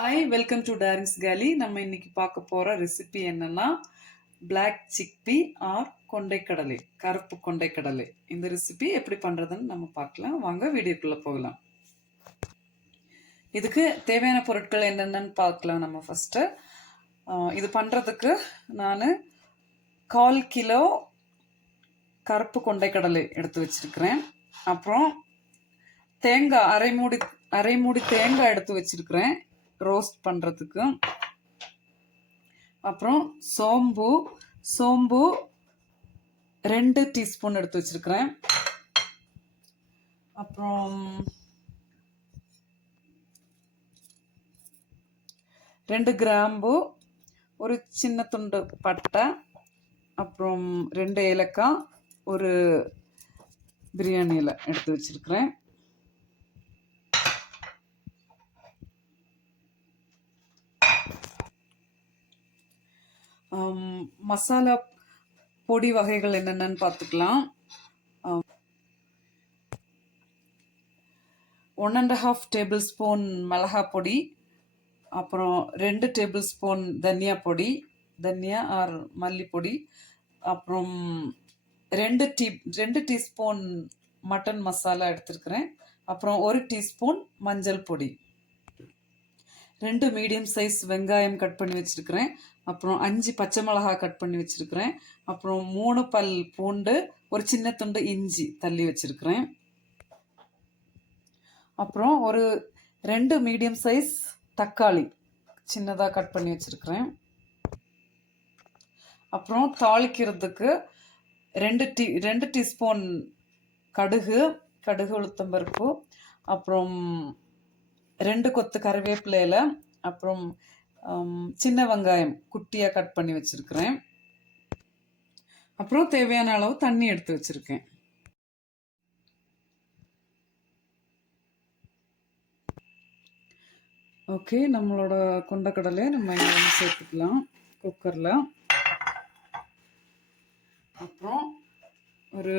Hi, welcome to Tarin's galley. நம்ம இன்னைக்கு பார்க்க போகிற ரெசிபி என்னன்னா பிளாக் சிக்பி ஆர் கொண்டைக்கடலை, கருப்பு கொண்டைக்கடலை. இந்த ரெசிபி எப்படி பண்ணுறதுன்னு நம்ம பார்க்கலாம். வாங்க வீடியோக்குள்ளே போகலாம். இதுக்கு தேவையான பொருட்கள் என்னென்னு பார்க்கலாம். நம்ம ஃபஸ்ட்டு இது பண்ணுறதுக்கு நான் 1/4 கிலோ கருப்பு கொண்டைக்கடலை எடுத்து வச்சுருக்கிறேன். அப்புறம் தேங்காய் அரை மூடி தேங்காய் எடுத்து வச்சுருக்கிறேன் ரோஸ்ட் பண்ணுறதுக்கு. அப்புறம் சோம்பு 2 டீஸ்பூன் எடுத்து வச்சுருக்கிறேன். அப்புறம் 2 கிராம்பு, ஒரு சின்ன துண்டு பட்டை, அப்புறம் 2 ஏலக்காய், ஒரு பிரியாணி இலை எடுத்து வச்சுருக்கிறேன். மசாலா பொடி வகைகள் என்னென்னு பார்த்துக்கலாம். 1.5 டேபிள் ஸ்பூன் மிளகா பொடி, அப்புறம் 2 டேபிள் ஸ்பூன் தனியா ஆர் மல்லிப்பொடி, அப்புறம் 2 டீஸ்பூன் மட்டன் மசாலா எடுத்துருக்கிறேன். அப்புறம் 1 டீஸ்பூன் மஞ்சள் பொடி, 2 மீடியம் சைஸ் வெங்காயம் கட் பண்ணி வச்சுருக்கிறேன். அப்புறம் 5 பச்சை மிளகாய் கட் பண்ணி வச்சுருக்கிறேன். அப்புறம் 3 பல் பூண்டு, ஒரு சின்ன துண்டு இஞ்சி தள்ளி வச்சுருக்கிறேன். அப்புறம் ஒரு 2 மீடியம் சைஸ் தக்காளி சின்னதாக கட் பண்ணி வச்சுருக்கிறேன். அப்புறம் தாளிக்கிறதுக்கு 2 டீஸ்பூன் கடுகு உளுத்தம்பருப்பு, அப்புறம் 2 கொத்து கறிவேப்பிலையில், அப்புறம் சின்ன வெங்காயம் குட்டியாக கட் பண்ணி வச்சுருக்கிறேன். அப்புறம் தேவையான அளவு தண்ணி எடுத்து வச்சுருக்கேன். ஓகே, நம்மளோட கொண்டைக்கடலையை நம்ம இங்கே சேர்த்துக்கலாம் குக்கரில். அப்புறம் ஒரு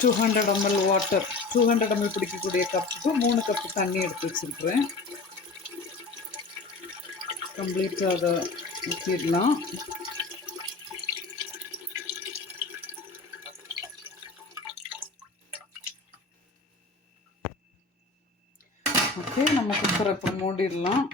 200 ml வாட்டர், 200 ml பிடிக்கக்கூடிய கப்புக்கு 3 கப்பு தண்ணி எடுத்து வச்சுருக்கிறேன். கம்ப்ளீட்டாக அதை ஊற்றிடலாம். ஓகே, நம்ம குக்கரை இப்போ மூடிடலாம்.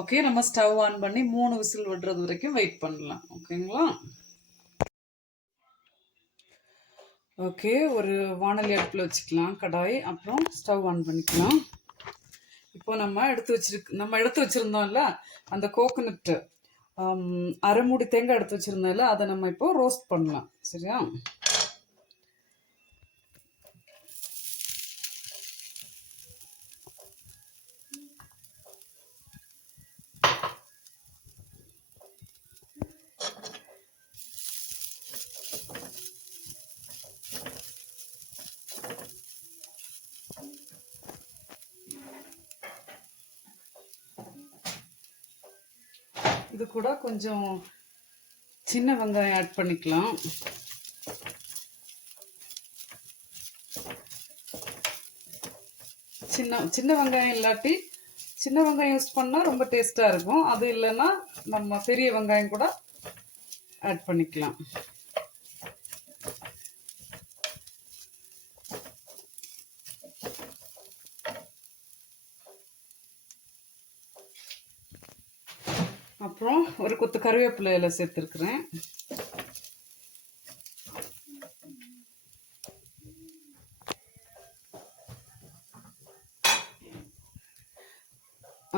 ஓகே, நம்ம ஸ்டவ் ஆன் பண்ணி 3 விசில் விடுறது வரைக்கும் வெயிட் பண்ணலாம். ஓகேங்களா? ஓகே, ஒரு வாணலி அடுப்பில் வச்சுக்கலாம், கடாய். அப்புறம் ஸ்டவ் ஆன் பண்ணிக்கலாம். இப்போ நம்ம எடுத்து வச்சுருந்தோம்ல அந்த கோகோனட்டு, அரை மூடி தேங்காய் எடுத்து வச்சுருந்தோம்ல, அதை நம்ம இப்போ ரோஸ்ட் பண்ணலாம். சரியா? இது கூட கொஞ்சம் சின்ன வெங்காயம் ஆட் பண்ணிக்கலாம். சின்ன வெங்காயம் இல்லாட்டி சின்ன வெங்காயம் யூஸ் பண்ணால் ரொம்ப டேஸ்ட்டாக இருக்கும். அது இல்லைன்னா நம்ம பெரிய வெங்காயம் கூட ஆட் பண்ணிக்கலாம். அப்புறம் ஒரு கொத்து கறிவேப்பிலையில சேர்த்துருக்குறேன்.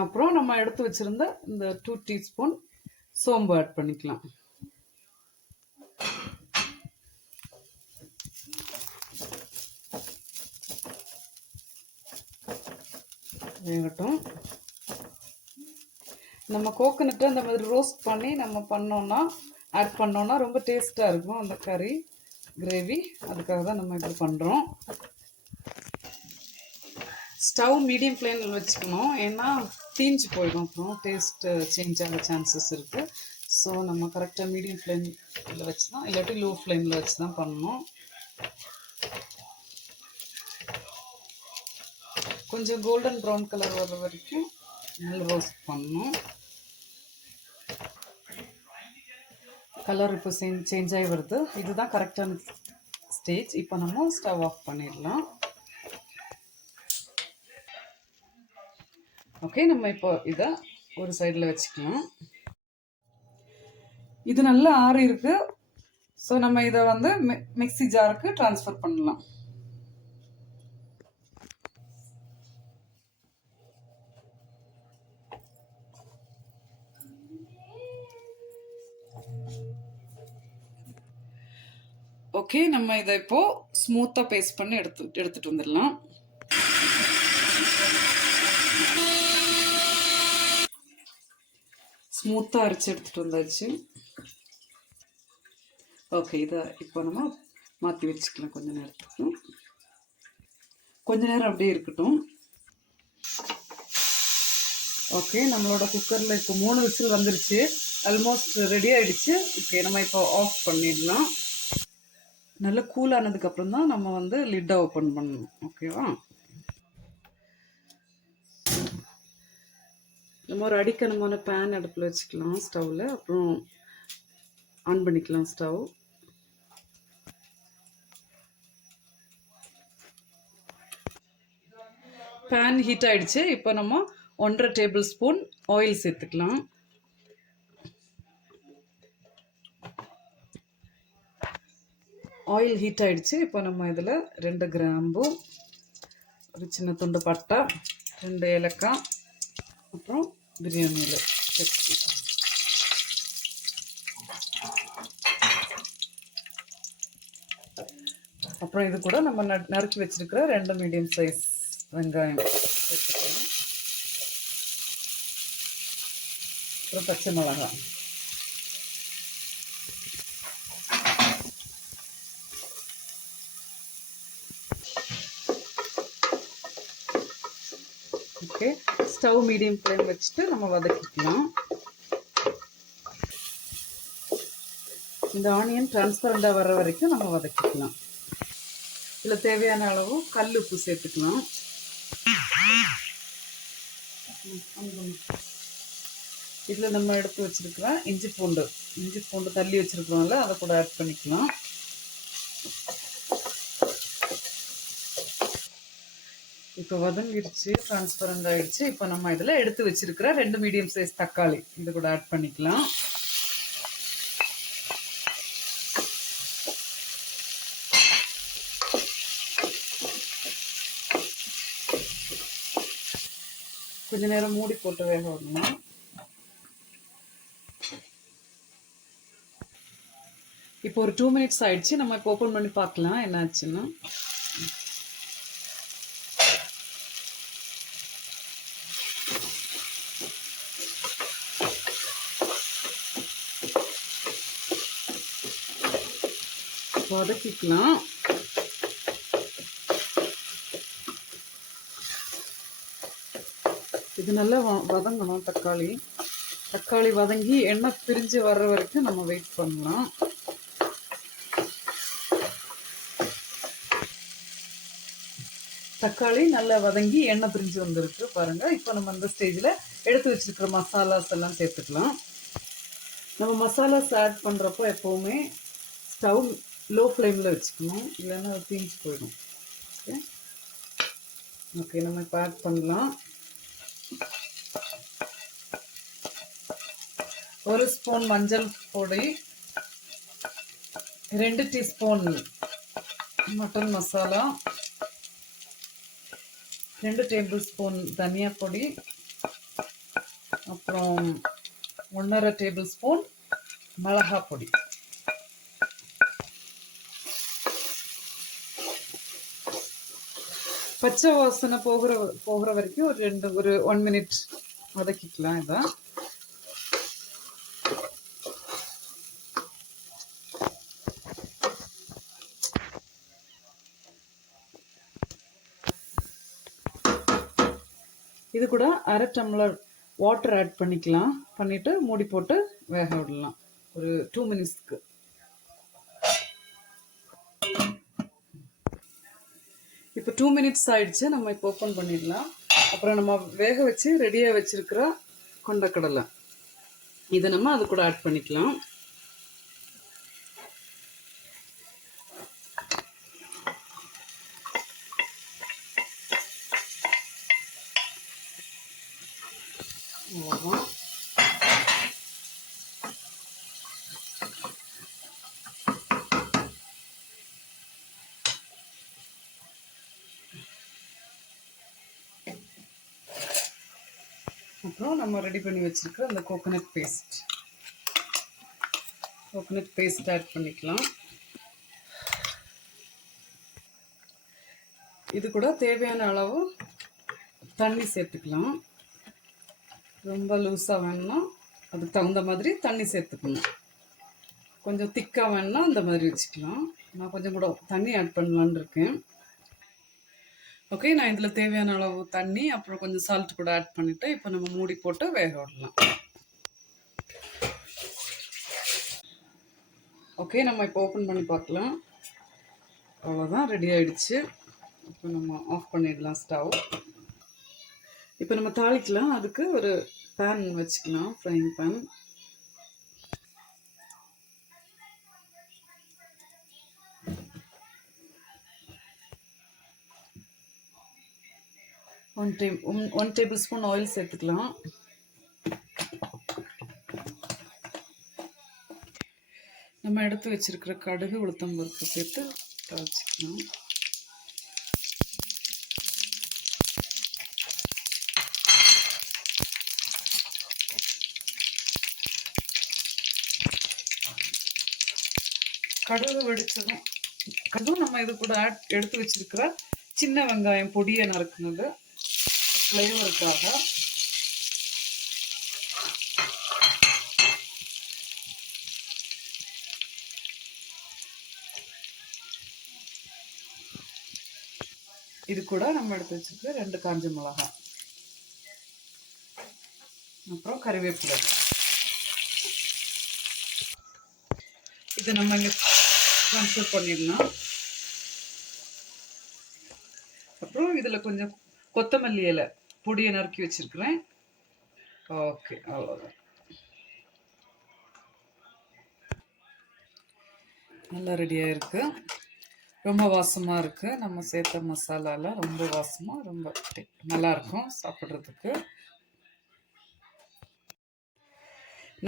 அப்புறம் நம்ம எடுத்து வச்சிருந்த இந்த 2 டீஸ்பூன் சோம்பு ஆட் பண்ணிக்கலாம். வேகட்டும். நம்ம கோகோனட்டை அந்த மாதிரி ரோஸ்ட் பண்ணி நம்ம ஆட் பண்ணோன்னா ரொம்ப டேஸ்ட்டாக இருக்கும் அந்த கறி. கிரேவி. அதுக்காக தான் நம்ம இப்படி பண்ணுறோம். ஸ்டவ் மீடியம் ஃப்ளேமில் வச்சுக்கணும், ஏன்னா தீஞ்சு போயிடும், அப்புறம் டேஸ்ட்டு சேஞ்ச் ஆக சான்சஸ் இருக்குது. ஸோ நம்ம கரெக்டாக மீடியம் ஃப்ளேமில் வச்சு தான், இல்லாட்டி லோ ஃப்ளேமில் வச்சு தான் பண்ணணும். கொஞ்சம் கோல்டன் ப்ரௌன் கலர் வர்ற வரைக்கும் நல்லா ரோஸ்ட் பண்ணணும். கலர் இப்போ சேஞ்ச் ஆகி வருது. இதுதான் கரெக்டான ஸ்டேஜ். இப்போ நம்ம ஸ்டவ் ஆஃப் பண்ணிடலாம். ஓகே, நம்ம இப்போ இதை ஒரு சைடில் வச்சுக்கலாம். இது நல்லா ஆறி இருக்கு. ஸோ நம்ம இதை வந்து மிக்ஸி ஜாருக்கு ட்ரான்ஸ்ஃபர் பண்ணலாம். ஓகே, நம்ம இதை இப்போ ஸ்மூத்தாக பேஸ்ட் பண்ணி எடுத்துட்டு வந்துடலாம். ஸ்மூத்தாக அரைச்சி எடுத்துகிட்டு வந்தாச்சு. ஓகே, இதை இப்போ நம்ம மாற்றி வச்சுக்கலாம். கொஞ்ச நேரம் அப்படியே இருக்கட்டும். ஓகே, நம்மளோட குக்கரில் இப்போ 3 விசில் வந்துருச்சு. ஆல்மோஸ்ட் ரெடி ஆகிடுச்சு. ஓகே, நம்ம இப்போ ஆஃப் பண்ணிடலாம். நல்லா கூல் ஆனதுக்கப்புறம் தான் நம்ம வந்து லிட்டை ஓப்பன் பண்ணணும். ஓகேவா? நம்ம ஒரு அடிக்கனமான பேன் அடுப்பில் வச்சுக்கலாம் ஸ்டவ்வில். அப்புறம் ஆன் பண்ணிக்கலாம் ஸ்டவ். பேன் ஹீட் ஆகிடுச்சு. இப்போ நம்ம 1.5 டேபிள் ஸ்பூன் ஆயில் சேர்த்துக்கலாம். ஆயில் ஹீட் ஆகிடுச்சு. இப்போ நம்ம இதில் 2 கிராம்பு, ஒரு சின்ன துண்டு பட்டை, 2 ஏலக்காய், அப்புறம் பிரியாணி இலை சேர்த்துக்கலாம். அப்புறம் இது கூட நம்ம நறுக்கி வச்சிருக்கிற 2 மீடியம் சைஸ் வெங்காயம் சேர்த்துக்கலாம். அப்புறம் பச்சை மிளகாய். ஓகே, ஸ்டவ் மீடியம் ஃப்ளேம் வச்சுட்டு நம்ம வதக்கிக்கலாம். இந்த ஆனியன் டிரான்ஸ்பரண்டாக வர்ற வரைக்கும் நம்ம வதக்கிக்கலாம். இதில் தேவையான அளவு கல் உப்பு சேர்த்துக்கலாம். இதில் நம்ம எடுத்து வச்சுருக்கிற இஞ்சி பூண்டு தள்ளி வச்சுருக்கிறோம்ல, அதை கூட ஆட் பண்ணிக்கலாம். இப்போ வதங்கிடுச்சு, டிரான்ஸ்பரண்ட் ஆகிடுச்சு. இப்போ நம்ம இதில் எடுத்து வச்சுருக்கிற 2 மீடியம் சைஸ் தக்காளி இது கூட ஆட் பண்ணிக்கலாம். கொஞ்ச நேரம் மூடி போட்டு வேக விடணும். இப்போ ஒரு 2 மினிட்ஸ் ஆயிடுச்சு. நம்ம இப்போ ஓப்பன் பண்ணி பார்க்கலாம் என்ன ஆச்சுன்னா. வதக்கிக்கலாம். இது நல்லா வதங்கணும். தக்காளி வதங்கி எண்ணெய் பிரிஞ்சு வர்ற வரைக்கும் நம்ம வெயிட் பண்ணலாம். தக்காளி நல்லா வதங்கி எண்ணெய் பிரிஞ்சு வந்துருக்கு பாருங்க. இப்போ நம்ம இந்த ஸ்டேஜில் எடுத்து வச்சிருக்கிற மசாலாஸ் எல்லாம் சேர்த்துக்கலாம். நம்ம மசாலாஸ் ஆட் பண்ணுறப்போ எப்போவுமே ஸ்டவ் லோ ஃப்ளேமில் வச்சுக்கணும், இல்லைன்னா அது தீஞ்சு போயிடும். ஓகே, நம்ம இப்போ ஆட் பண்ணலாம். 1 ஸ்பூன் மஞ்சள் பொடி, 2 teaspoon mutton masala, 2 table spoon தனியா பொடி, அப்புறம் 1.5 டேபிள் ஸ்பூன் மிளகாய் பொடி. பச்சை வாசனை போகிற வரைக்கும் ஒரு 1 மினிட் வதக்கிக்கலாம். இதை இது கூட அரை டம்ளர் வாட்டர் ஆட் பண்ணிக்கலாம். பண்ணிவிட்டு மூடி போட்டு வேக விடலாம் ஒரு 2 மினிட்ஸ்க்கு. இப்போ 2 மினிட்ஸ் ஆயிடுச்சு. நம்ம இப்போ ஓப்பன் பண்ணிடலாம். அப்புறம் நம்ம வேக வச்சு ரெடியாக வச்சுருக்கிற கொண்டக்கடலை இதை நம்ம அது கூட ஆட் பண்ணிக்கலாம். அவ்வளோதான். அப்புறம் நம்ம ரெடி பண்ணி வச்சுருக்க அந்த கோகோனட் பேஸ்ட் ஆட் பண்ணிக்கலாம். இது கூட தேவையான அளவு தண்ணி சேர்த்துக்கலாம். ரொம்ப லூஸாக வேணும்னா அதுக்கு தகுந்த மாதிரி தண்ணி சேர்த்துக்கணும். கொஞ்சம் திக்காக வேணும்னா அந்த மாதிரி வச்சுக்கலாம். நான் கொஞ்சம் கூட தண்ணி ஆட் பண்ணலான்னு இருக்கேன். ஓகே, நான் இதில் தேவையான அளவு தண்ணி அப்புறம் கொஞ்சம் சால்ட் கூட ஆட் பண்ணிவிட்டு இப்போ நம்ம மூடி போட்டு வேக விடலாம். ஓகே, நம்ம இப்போ ஓப்பன் பண்ணி பார்க்கலாம். அவ்வளோதான், ரெடி ஆகிடுச்சு. இப்போ நம்ம ஆஃப் பண்ணிடலாம் ஸ்டவ். இப்போ நம்ம தாளிக்கலாம். அதுக்கு ஒரு பேன் வச்சுக்கலாம், frying pan. One tablespoon oil சேர்த்துக்கலாம். நம்ம எடுத்து வச்சிருக்கிற கடுகு உளுத்தம் பருப்பு சேர்த்து தாளிச்சிக்கலாம். கடுகு வெடிச்சதும் நம்ம இது கூட எடுத்து வச்சிருக்கிற சின்ன வெங்காயம் பொடியை நறுக்குனது ஃப்ளேவருக்காக. இது கூட நம்ம எடுத்து வச்சிருக்கிற 2 காஞ்ச மிளகாய், அப்புறம் கறிவேப்பிலை. இதை நம்ம இங்கே ட்ரான்ஸ்ஃபர் பண்ணிடலாம். அப்புறம் இதில் கொஞ்சம் கொத்தமல்லி இலை பொடியை நறுக்கி வச்சிருக்கிறேன். ஓகே, அவ்வளோதான். நல்லா ரெடியாக இருக்குது. ரொம்ப வாசமாக இருக்குது. நம்ம சேர்த்த மசாலாலாம் ரொம்ப வாசமாக ரொம்ப நல்லாயிருக்கும் சாப்பிட்றதுக்கு.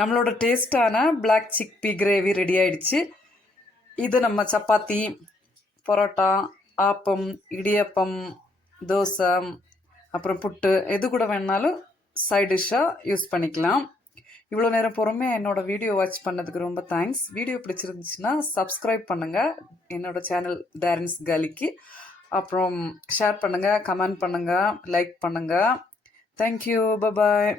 நம்மளோட டேஸ்டான பிளாக் சிக்பீ கிரேவி ரெடி ஆயிடுச்சு. இது நம்ம சப்பாத்தி, பரோட்டா, ஆப்பம், இடியப்பம், தோசை, அப்புறம் புட்டு எது கூட வேணாலும் சைட் டிஷ்ஷாக யூஸ் பண்ணிக்கலாம். இவ்வளோ நேரம் பொறுமையாக என்னோடய வீடியோ வாட்ச் பண்ணதுக்கு ரொம்ப தேங்க்ஸ். வீடியோ பிடிச்சிருந்துச்சுன்னா சப்ஸ்கிரைப் பண்ணுங்கள் என்னோடய சேனல் டேரின்ஸ் கேலிக்கு. அப்புறம் ஷேர் பண்ணுங்கள், கமெண்ட் பண்ணுங்கள், லைக் பண்ணுங்கள். Thank you, bye bye.